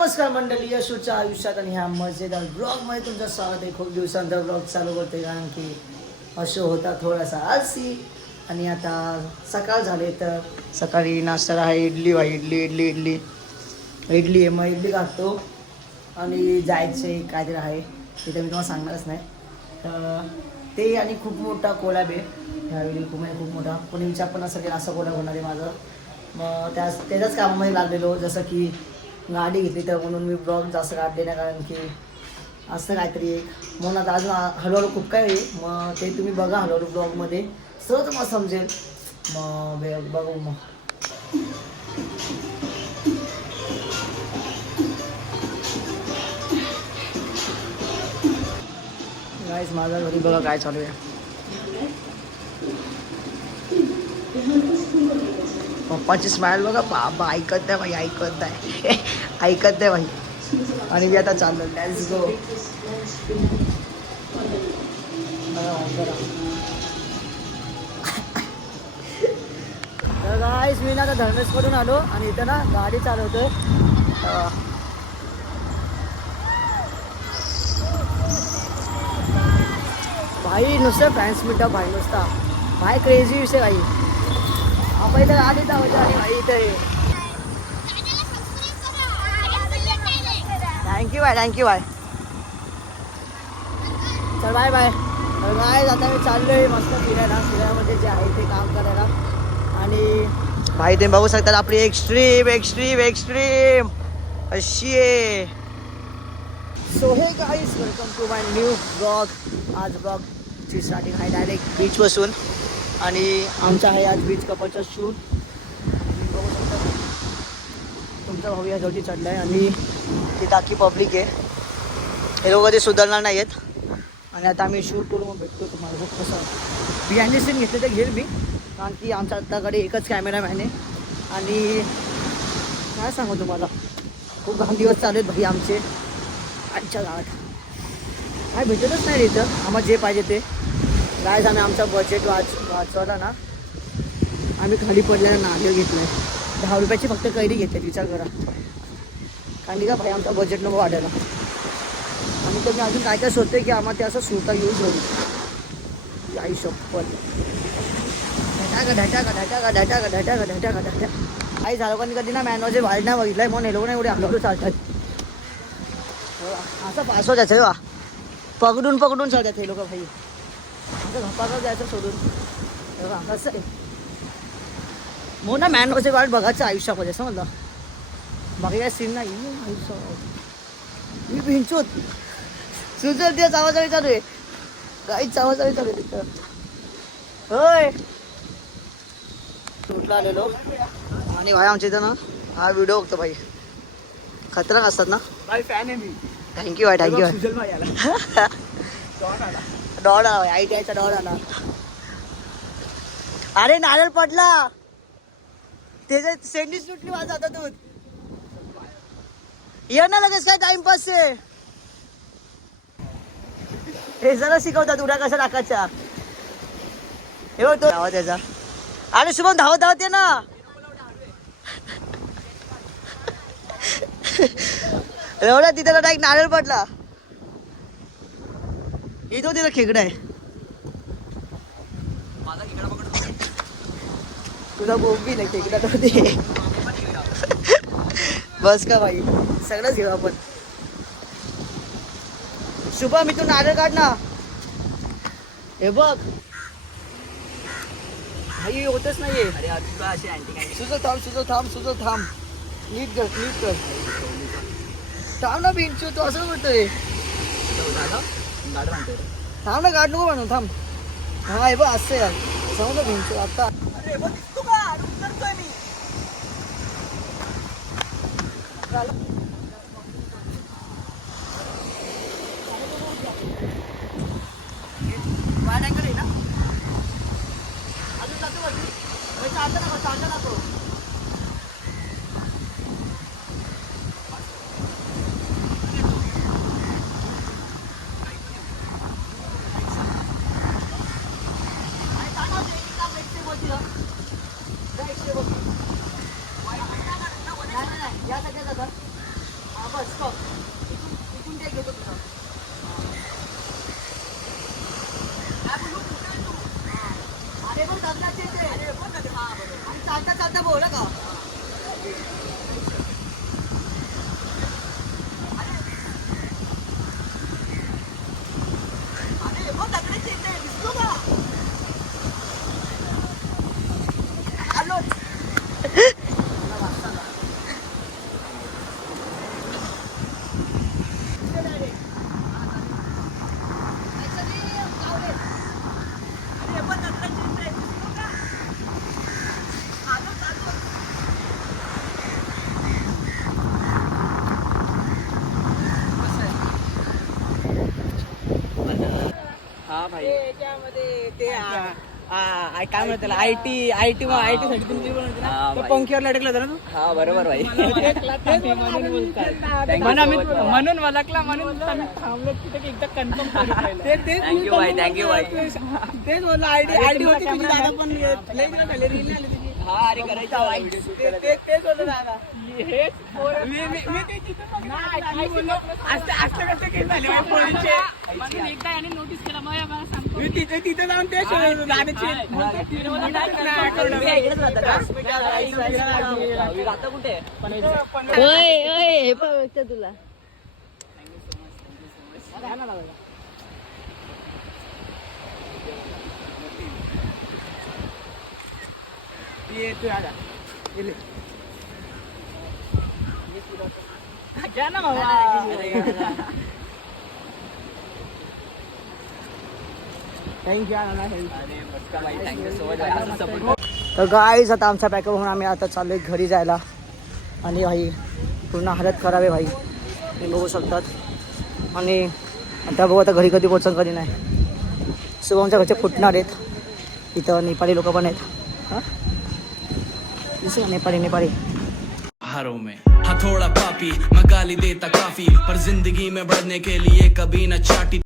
नमस्कार मंडळी, यशूच्या आयुष्यात आणि ह्या मजेदार ब्लॉगमध्ये तुमचं स्वागत आहे. खूप दिवसांतर ब्लॉग चालू करते कारण की अशो होता थोडासा आलसी. आणि आता सकाळ झाले तर सकाळी नाश्त्याला आहे इडली. इडली इडली इडली इडली आहे, मग इडली घालतो आणि जायचे काहीतरी आहे तिथे मी तुम्हाला सांगणारच नाही. तर ते आणि खूप मोठा कोलॅब आहे ह्यावेळी, खूप मोठा. कोणी विचार पण असं केला असं कोलॅब होणार आहे माझं. मग त्याच्याच कामामध्ये लागलेलो, जसं की गाडी घेतली तर म्हणून मी ब्लॉग जास्त काढले नाही कारण की असं काहीतरी एक म्हणून आता अजून हळूहळू खूप काय आहे. मग ते तुम्ही बघा हळूहळू ब्लॉगमध्ये, सगळं तुम्हाला समजेल. मग बघू मग. गाईस माझ्या घरी बघा काय चालू आहे. पप्पाची स्माईल बघा, बाबा ऐकत नाही भाई, ऐकत नाही ऐकत नाही भाई. आणि मी आता चाललो, लेट्स गो. तर गाईस मी ना आता धर्मेशकडून आलो आणि इथं ना गाडी चालवतोय. भाई नुसतं फॅन्स मिटा भाई, नुसता भाई क्रेझी विषय भाई. आपण इथं गाडी चालवतो आणि भाई इथं थँक्यू बाय. चल बाय. तर काय आता मी चाललो आहे मस्त फिरायमध्ये जे आहे ते काम करायला. आणि भाई ते बघू शकतात आपली एक्स्ट्रीम अशी आहे. So hey guys, welcome to my new blog. आज ब्लॉगची स्टार्टिंग आहे डायरेक्ट बीचपासून आणि आमचा आहे आज बीच कपलचा शूट. बघू शकता तुमचा भाऊ याच्यावरती चढला आहे आणि ती टाकी पब्लिक आहे. हे लोक कधी सुधारणार नाही आहेत. आणि आता आम्ही शूट करून मग भेटतो तुम्हाला. खूप कसं बिहाइंड द सीन घेतले तर घेईल मी, कारण की आमच्या आत्ताकडे एकच कॅमेरामॅन आहे. आणि काय सांगू तुम्हाला, खूप घाण दिवस चालू आहेत भाई आमचे. आजच्या गावात काय भेटतच नाही इथं आम्हाला जे पाहिजे ते. काय झालं आमचा बजेट वाचवला ना, आम्ही खाली पडल्यानं नारळ घेतलं आहे. 10 रुपयाची फक्त कैरी घेतली, विचार करा. कारण का भाई आमचा बजेट नको वाढायला. आणि तर मी अजून काय शोधतोय की आम्हाला ते असं सुटा यूज होईल. आई शपथ, ढटाका. आई झालं कधी ना मॅनवाचे वाईट नाही बघितलंय म्हणून हे लोक नाही एवढे हळूहळू चालतात. असं पास हो जायचं वा, पकडून चालतात हे लोक भाई. असं घपाघप जायचं सोडून कसं आहे. म्हणून ना मॅनवाचे वाईट बघायचं आयुष्यामध्ये, समजलं. बाकी काय सीन नाही आयुष्य. मी भिंचूत सुचल ते चावाचावी चालू आहे. काहीच चावाचावी चालू आहे तिथं. होय शूटला आलेलो आणि भाई आमच्या इथं ना हा व्हिडिओ बघतो भाई. खतरनाक असतात ना भाई, फॅन आहे मी. थँक्यू भाई. डॉड आला भाई, ITIचा डॉड आला. अरे नारळ पडला, त्याच्या सेंडीच सुटली माझा हातातून. ये ना लगेच काय टाइमपास आहे. हे जरा शिकवतात उड्या कशा टाकायच्या. हे बघ तो धावत त्याचा. अरे शुभम धावत ये ना. एवढा तिथे एक नारळ पडला. इथं तिथं खेकडा आहे. तुझा बोंबी नाही खेकडा तर ते. बस का भाई, सगळंच घेऊ आपण. शुभम मी तू नारळ काढ ना. हे बघ भाई होतच नाहीये. सुजो थांब. नीट कर. थांब ना भिंचू, तू असं बोलतोय. थांब ना, गाड नको म्हणून थांब. हा हे बघ असं यार, समज भिंचू आता. अरे बघ दिसतो का, उतरतोय मी. वाईट अँगल आहे ना, अजून जातो वरती. चालता नको. या सगळ्या बस बघ. इथून ते घेतो तुझा. अरे पण दगडाचे ते. आणि चालता चालता बोला का. अरे पण दगडाचे ते दिसतो का. आलो. हा भाई त्याच्यामध्ये ते काय म्हणतात त्याला आयटी साठी तुमची बनवते ना तो पंख्यावर लटकला होता ना तू. हा बरोबर भाई म्हणून वळखला म्हणून थांबलो तिथे एकदा कन्फर्म थँक्यू भाई थँक्यू भाई तेच बोललो आयटी होती तुझी दादा पण लय दिवस झाले रील नाही आली तुझी. हा अरे करायचं तेच बोललो दादा. म्हणून एकदा याने नोटीस केला मग आम्हाला सांगतो तिथे जाऊन ते राहता कुठे तुला घ्या ना बाबा थँक्यू सो मच. तर गाईज आता आमचा पॅकअप होऊन आम्ही आता चाललोय घरी जायला. आणि भाई पूर्ण हालत खराब आहे भाई, तुम्ही बघू शकतात. आणि आता बघू आता घरी कधी पोहोचन कधी नाही. शुभमच्या घरचे फुटणार आहेत. इथं नेपाळी लोक पण आहेत. हां नेपाळी हारों में हथौड़ा पापी मैं गाली देता काफी पर जिंदगी में बढ़ने के लिए कभी न चाटी